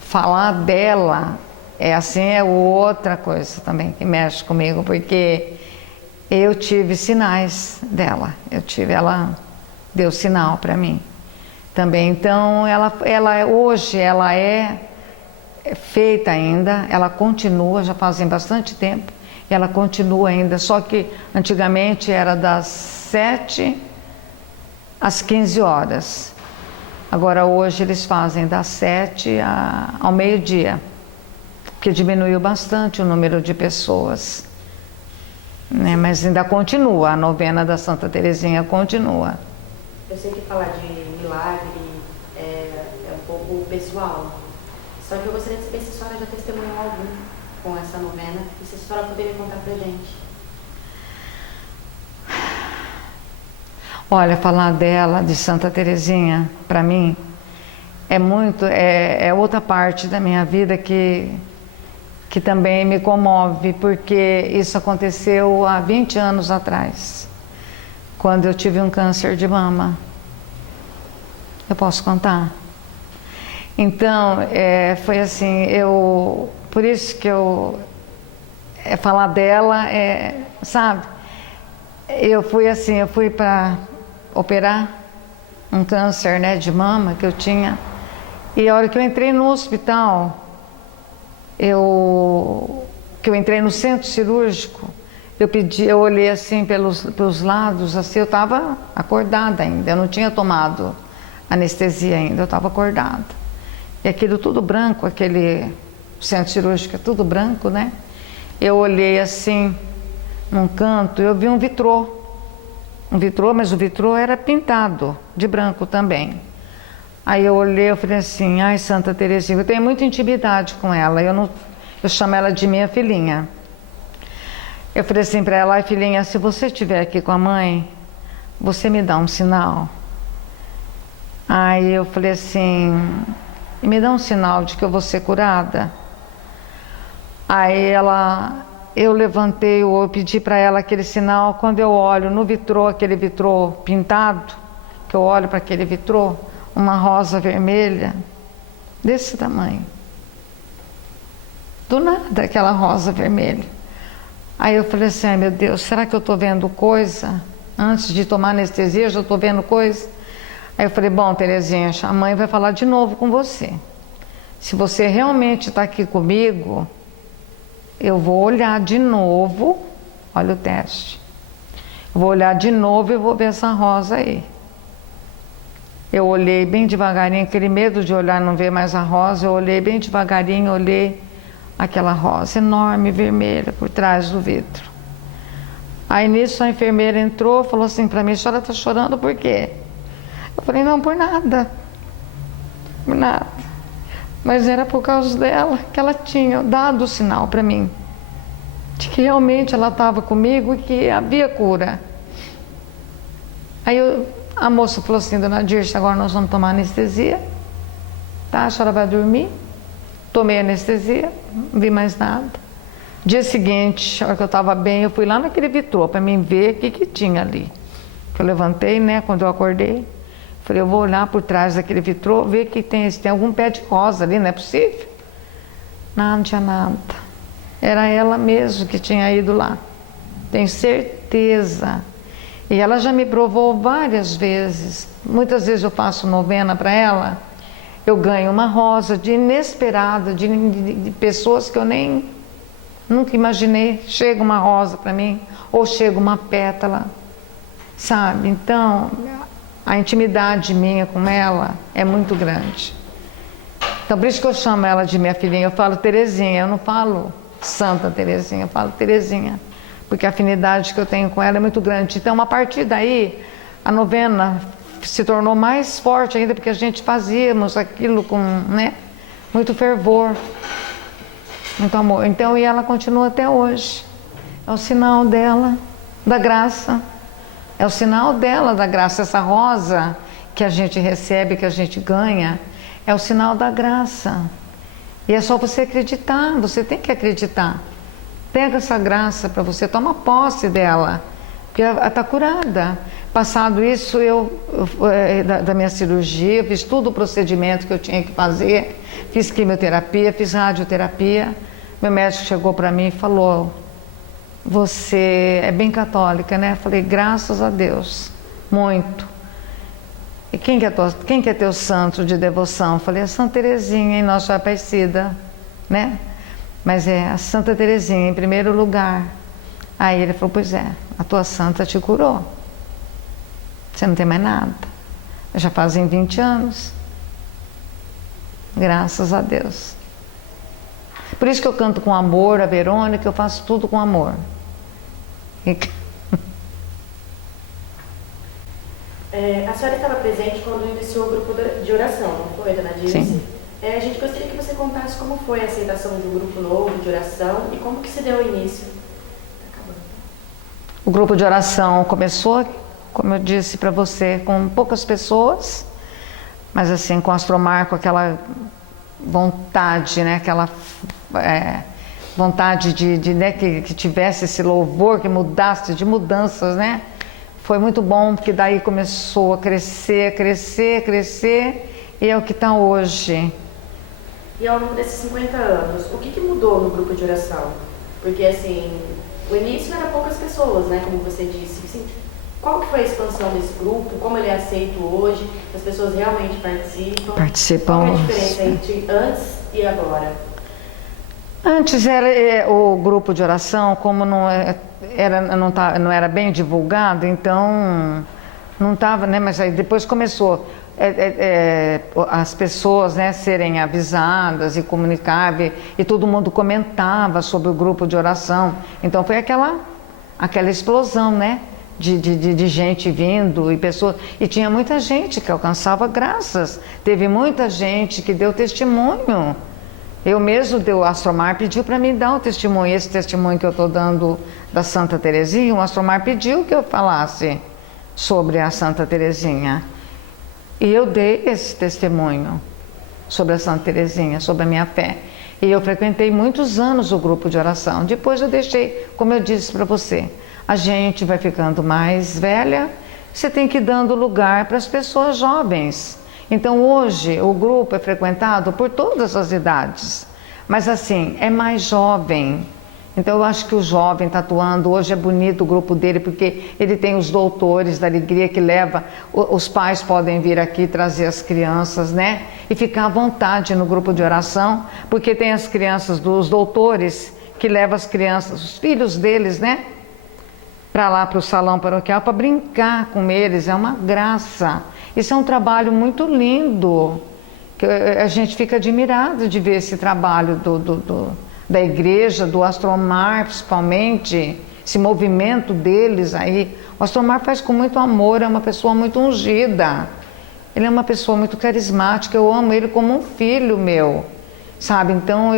falar dela é assim, é outra coisa também que mexe comigo, porque eu tive sinais dela, ela deu sinal para mim também. Então, hoje ela é feita ainda, ela continua, já fazem bastante tempo, ela continua ainda, só que antigamente era das 7 às 15 horas. Agora hoje eles fazem das 7 ao meio-dia, que diminuiu bastante o número de pessoas, né? Mas ainda continua, a novena da Santa Terezinha continua. Eu sei que falar de milagre é um pouco pessoal, só que eu gostaria de saber se a senhora já testemunhou algum com essa novena, e se a senhora poderia contar pra gente. Olha, falar dela, de Santa Terezinha, para mim, é outra parte da minha vida que também me comove, porque isso aconteceu há 20 anos atrás, quando eu tive um câncer de mama. Eu posso contar? Então, foi assim, por isso que falar dela, sabe? Eu fui para operar um câncer, né, de mama que eu tinha, e a hora que eu entrei no hospital, que eu entrei no centro cirúrgico, eu olhei assim pelos lados, assim, eu estava acordada ainda, eu não tinha tomado anestesia ainda, eu estava acordada. E aquilo tudo branco, aquele centro cirúrgico é tudo branco, né? Eu olhei assim, num canto, eu vi um vitrô, mas o vitrô era pintado de branco também. Aí eu olhei, eu falei assim, ai, Santa Terezinha, eu tenho muita intimidade com ela, eu chamo ela de minha filhinha. Eu falei assim para ela, ai, filhinha, se você estiver aqui com a mãe, você me dá um sinal. Aí eu falei assim, me dá um sinal de que eu vou ser curada. Aí eu levantei, eu pedi para ela aquele sinal. Quando eu olho no vitrô, aquele vitrô pintado, que eu olho para aquele vitrô, uma rosa vermelha desse tamanho. Do nada, aquela rosa vermelha. Aí eu falei assim, ai meu Deus, será que eu estou vendo coisa? Antes de tomar anestesia, eu já estou vendo coisa? Aí eu falei, bom, Terezinha, a mãe vai falar de novo com você. Se você realmente está aqui comigo, eu vou olhar de novo, olha o teste. Eu vou olhar de novo e vou ver essa rosa aí. Eu olhei bem devagarinho, aquele medo de olhar e não ver mais a rosa, eu olhei bem devagarinho, olhei aquela rosa enorme, vermelha, por trás do vidro. Aí nisso a enfermeira entrou, falou assim para mim, a senhora está chorando por quê? Eu falei, não, por nada. Por nada. Mas era por causa dela, que ela tinha dado o sinal para mim, de que realmente ela estava comigo e que havia cura. Aí a moça falou assim, dona Dirce, agora nós vamos tomar anestesia, tá? A senhora vai dormir. Tomei anestesia, não vi mais nada. Dia seguinte, a hora que eu estava bem, eu fui lá naquele vitrô para mim ver o que tinha ali. Eu levantei, né, quando eu acordei, falei, eu vou olhar por trás daquele vitrô, ver que tem algum pé de rosa ali, não é possível? Não tinha nada. Era ela mesmo que tinha ido lá. Tenho certeza. E ela já me provou várias vezes. Muitas vezes eu faço novena para ela, eu ganho uma rosa de inesperada, de pessoas que eu nunca imaginei. Chega uma rosa para mim, ou chega uma pétala, sabe? Então, a intimidade minha com ela é muito grande. Então, por isso que eu chamo ela de minha filhinha. Eu falo Terezinha, eu não falo Santa Terezinha, eu falo Terezinha, porque a afinidade que eu tenho com ela é muito grande. Então, a partir daí, a novena se tornou mais forte ainda, porque a gente fazíamos aquilo com, né, muito fervor, muito amor. Então, e ela continua até hoje. É o sinal dela, da graça. É o sinal dela, da graça. Essa rosa que a gente recebe, que a gente ganha, é o sinal da graça. E é só você acreditar, você tem que acreditar. Pega essa graça para você, toma posse dela, porque ela está curada. Passado isso, da minha cirurgia, eu fiz todo o procedimento que eu tinha que fazer, fiz quimioterapia, fiz radioterapia, Meu médico chegou para mim e falou: você é bem católica, né? Eu falei: graças a Deus, muito. E quem que é teu santo de devoção? Eu falei: a Santa Teresinha em Nossa Aparecida, né? Mas é a Santa Teresinha em primeiro lugar. Aí ele falou: pois é, a tua santa te curou. Você não tem mais nada. Já fazem 20 anos. Graças a Deus. Por isso que eu canto com amor a Verônica, eu faço tudo com amor. A senhora estava presente quando iniciou o grupo de oração, não foi, dona Dirce? Sim. A gente gostaria que você contasse como foi a aceitação de um grupo novo de oração e como que se deu o início. O grupo de oração começou, como eu disse para você, com poucas pessoas, mas assim, com o Astromar, com aquela vontade, né? Aquela vontade de né? que tivesse esse louvor, que mudasse, de mudanças, né? Foi muito bom, porque daí começou a crescer, e é o que está hoje. E ao longo desses 50 anos, o que mudou no grupo de oração? Porque assim, o início era poucas pessoas, né? Como você disse. Assim, qual que foi a expansão desse grupo? Como ele é aceito hoje? As pessoas realmente participam? Participam. Qual é a diferença entre antes e agora? Antes era o grupo de oração, como não era bem divulgado, então não estava, né? Mas aí depois começou as pessoas, né, serem avisadas e comunicar, e todo mundo comentava sobre o grupo de oração. Então foi aquela explosão, né? De gente vindo e pessoas. E tinha muita gente que alcançava graças. Teve muita gente que deu testemunho. Eu mesmo, o Astromar pediu para mim dar um testemunho. Esse testemunho que eu estou dando da Santa Teresinha, o Astromar pediu que eu falasse sobre a Santa Teresinha. E eu dei esse testemunho sobre a Santa Teresinha, sobre a minha fé. E eu frequentei muitos anos o grupo de oração. Depois eu deixei, como eu disse para você, a gente vai ficando mais velha, você tem que ir dando lugar para as pessoas jovens. Então hoje o grupo é frequentado por todas as idades, mas assim, é mais jovem. Então eu acho que o jovem está atuando, hoje é bonito o grupo dele, porque ele tem os doutores da alegria que leva, os pais podem vir aqui trazer as crianças, né? E ficar à vontade no grupo de oração, porque tem as crianças dos doutores que levam as crianças, os filhos deles, né? Para lá, para o salão paroquial, para brincar com eles, é uma graça. Isso é um trabalho muito lindo, que a gente fica admirado de ver esse trabalho da igreja, do Astromar principalmente, esse movimento deles aí. O Astromar faz com muito amor, é uma pessoa muito ungida, ele é uma pessoa muito carismática, eu amo ele como um filho meu, sabe? Então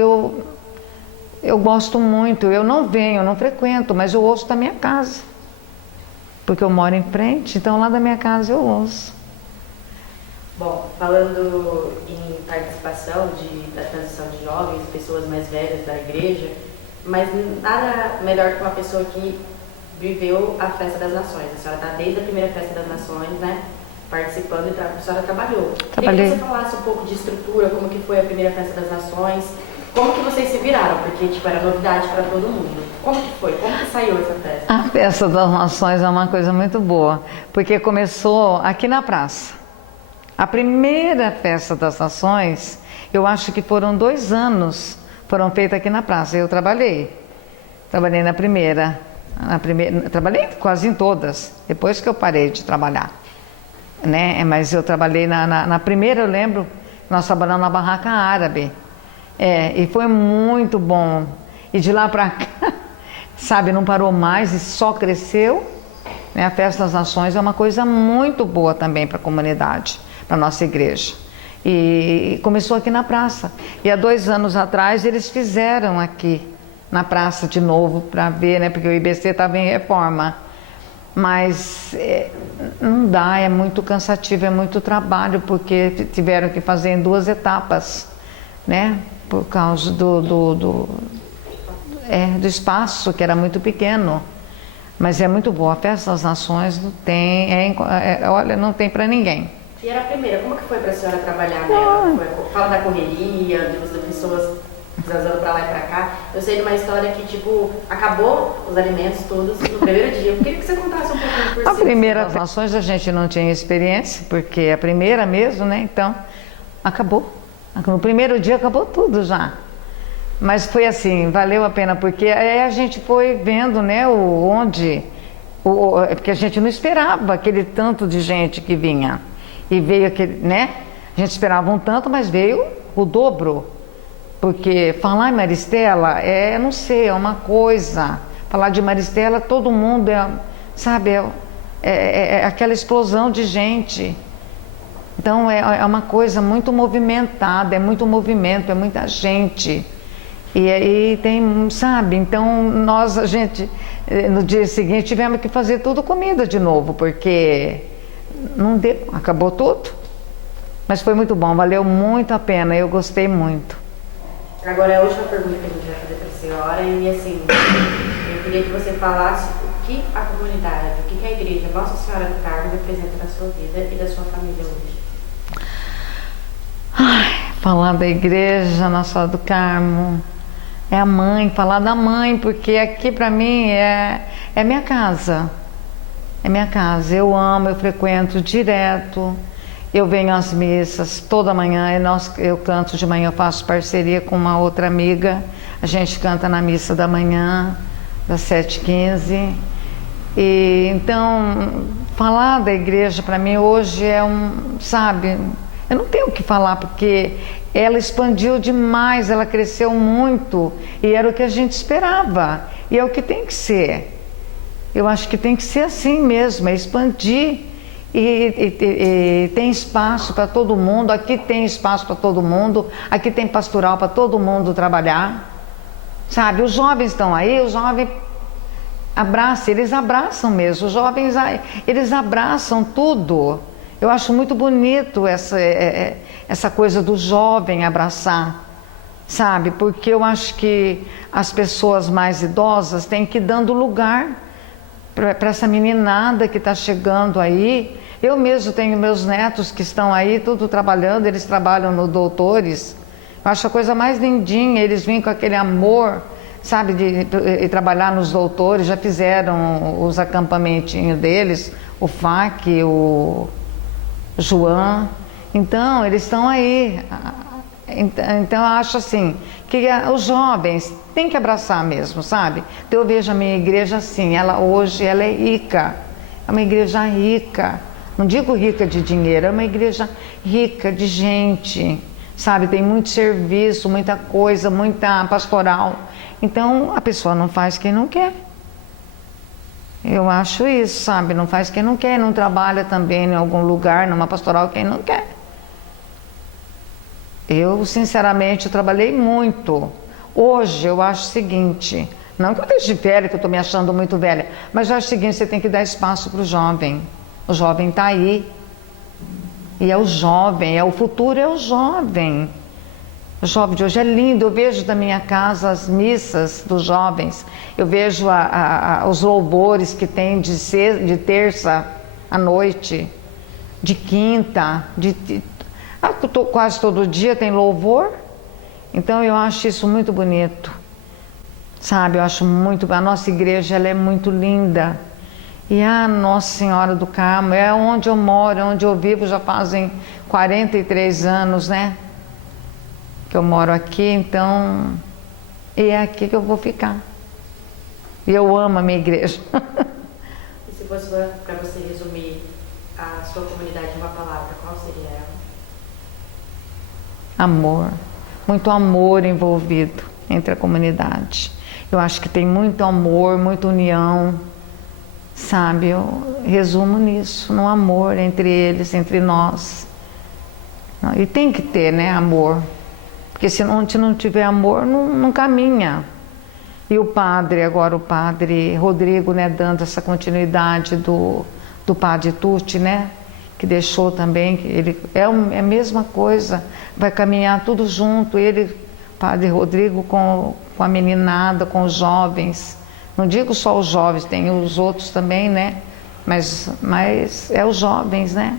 eu gosto muito, eu não venho, eu não frequento, mas eu ouço da minha casa, porque eu moro em frente, então lá da minha casa eu ouço. Bom, falando em participação da transição de jovens, pessoas mais velhas da igreja, mas nada melhor que uma pessoa que viveu a Festa das Nações. A senhora está desde a primeira Festa das Nações, né? Participando e a senhora trabalhou. Trabalhei. Queria que você falasse um pouco de estrutura, como que foi a primeira Festa das Nações, como que vocês se viraram, porque tipo, era novidade para todo mundo. Como que foi? Como que saiu essa festa? A Festa das Nações é uma coisa muito boa, porque começou aqui na praça. A primeira Festa das Nações, eu acho que foram 2 anos, foram feitas aqui na praça. Eu trabalhei na primeira, trabalhei quase em todas, depois que eu parei de trabalhar, né? Mas eu trabalhei na primeira, eu lembro, nós trabalhamos na barraca árabe, e foi muito bom. E de lá para cá, sabe, não parou mais e só cresceu, né? A Festa das Nações é uma coisa muito boa também para a comunidade, para a nossa igreja. E começou aqui na praça. E há 2 anos atrás eles fizeram aqui na praça de novo para ver, né? Porque o IBC estava em reforma. Mas não dá, é muito cansativo, é muito trabalho, porque tiveram que fazer em 2 etapas, né? Por causa do espaço, que era muito pequeno. Mas é muito boa. A Festa das Nações não tem, olha, não tem para ninguém. E era a primeira, como que foi para a senhora trabalhar nela? Fala da correria, das pessoas zanzando pra lá e pra cá. Eu sei de uma história que, tipo, acabou os alimentos todos no primeiro dia. Eu queria que você contasse um pouquinho por A cima. primeira ações a gente não tinha experiência, porque é a primeira mesmo, né? Então, acabou. No primeiro dia acabou tudo já. Mas foi assim, valeu a pena, porque aí a gente foi vendo, né, porque a gente não esperava aquele tanto de gente que vinha. E veio aquele, né? A gente esperava um tanto, mas veio o dobro. Porque falar em Maristela não sei, é uma coisa. Falar de Maristela, todo mundo sabe, é aquela explosão de gente. Então é uma coisa muito movimentada, é muito movimento, é muita gente. E aí tem, sabe, então a gente, no dia seguinte tivemos que fazer tudo comida de novo, porque não deu, acabou tudo. Mas foi muito bom, valeu muito a pena, eu gostei muito. Agora é a última pergunta que a gente vai fazer para a senhora, e assim, eu queria que você falasse o que a comunidade, o que a igreja Nossa Senhora do Carmo representa na sua vida e da sua família hoje. Ai, falar da igreja Nossa Senhora do Carmo é a mãe, falar da mãe, porque aqui para mim é minha casa. É minha casa, eu amo, eu frequento direto. Eu venho às missas toda manhã, eu canto de manhã, eu faço parceria com uma outra amiga. A gente canta na missa da manhã, das 7h15. E então, falar da igreja para mim hoje sabe, eu não tenho o que falar, porque ela expandiu demais, ela cresceu muito, e era o que a gente esperava, e é o que tem que ser. Eu acho que tem que ser assim mesmo, é expandir. E tem espaço para todo mundo, aqui tem espaço para todo mundo, aqui tem pastoral para todo mundo trabalhar, sabe? Os jovens estão aí, os jovens abraçam, eles abraçam mesmo, os jovens, eles abraçam tudo. Eu acho muito bonito essa coisa do jovem abraçar, sabe? Porque eu acho que as pessoas mais idosas têm que ir dando lugar para essa meninada que está chegando aí. Eu mesmo tenho meus netos que estão aí, tudo trabalhando, eles trabalham no Doutores. Eu acho a coisa mais lindinha, eles vêm com aquele amor, sabe, de trabalhar nos Doutores, já fizeram os acampamentinhos deles, o FAC, o João. Então, eles estão aí. Então, eu acho assim, que os jovens têm que abraçar mesmo, sabe? Então, eu vejo a minha igreja assim, hoje ela é rica, é uma igreja rica. Não digo rica de dinheiro, é uma igreja rica de gente, sabe? Tem muito serviço, muita coisa, muita pastoral. Então, a pessoa não faz quem não quer. Eu acho isso, sabe? Não faz quem não quer, não trabalha também em algum lugar, numa pastoral, quem não quer. Eu, sinceramente, trabalhei muito. Hoje, eu acho o seguinte, não que eu esteja velha, que eu estou me achando muito velha, mas eu acho o seguinte, você tem que dar espaço para o jovem. O jovem está aí. E é o jovem, o futuro é o jovem. O jovem de hoje é lindo. Eu vejo da minha casa as missas dos jovens. Eu vejo os louvores que tem de terça à noite, de quinta, quase todo dia tem louvor. Então eu acho isso muito bonito. Sabe, eu acho muito... A nossa igreja ela é muito linda. E a Nossa Senhora do Carmo é onde eu moro, é onde eu vivo, já fazem 43 anos, né? Que eu moro aqui, então... E é aqui que eu vou ficar. E eu amo a minha igreja. E se fosse para você resumir a sua comunidade em uma palavra, qual seria ela? Amor. Muito amor envolvido entre a comunidade. Eu acho que tem muito amor, muita união. Sabe, eu resumo nisso, no amor entre eles, entre nós. E tem que ter, né, amor. Porque se não tiver amor, não caminha. E o padre Rodrigo, né, dando essa continuidade do padre Tucci, né, que deixou também, ele é a mesma coisa, vai caminhar tudo junto, ele, padre Rodrigo, com a meninada, com os jovens. Não digo só os jovens, tem os outros também, né? Mas é os jovens, né?